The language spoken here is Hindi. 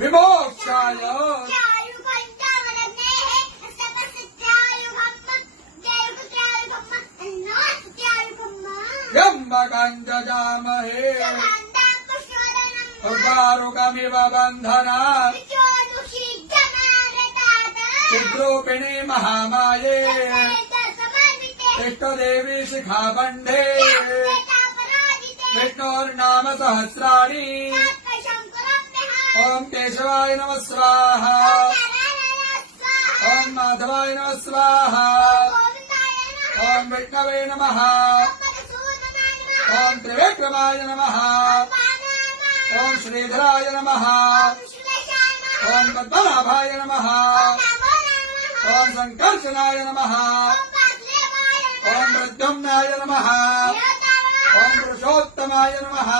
विमोक्षाय त्र्यम्बकञ्जजामहे उर्वारुकमिव बन्धनात् चिद्रूपिणी महामाये इष्टदेवी शिखाबन्धे विष्णोर्नाम सहस्राणि ओम केशवाय नमः स्वाहा ओम माधवाय नमः स्वाहा ओम विष्णवे नमः ओम त्रिविक्रमाय नमः ओम श्रीधराय नमः ओम पद्मनाभाय नमः ओम संकर्षणाय नमः ओम प्रद्युम्नाय नमः ओम पुरुषोत्तमाय नमः।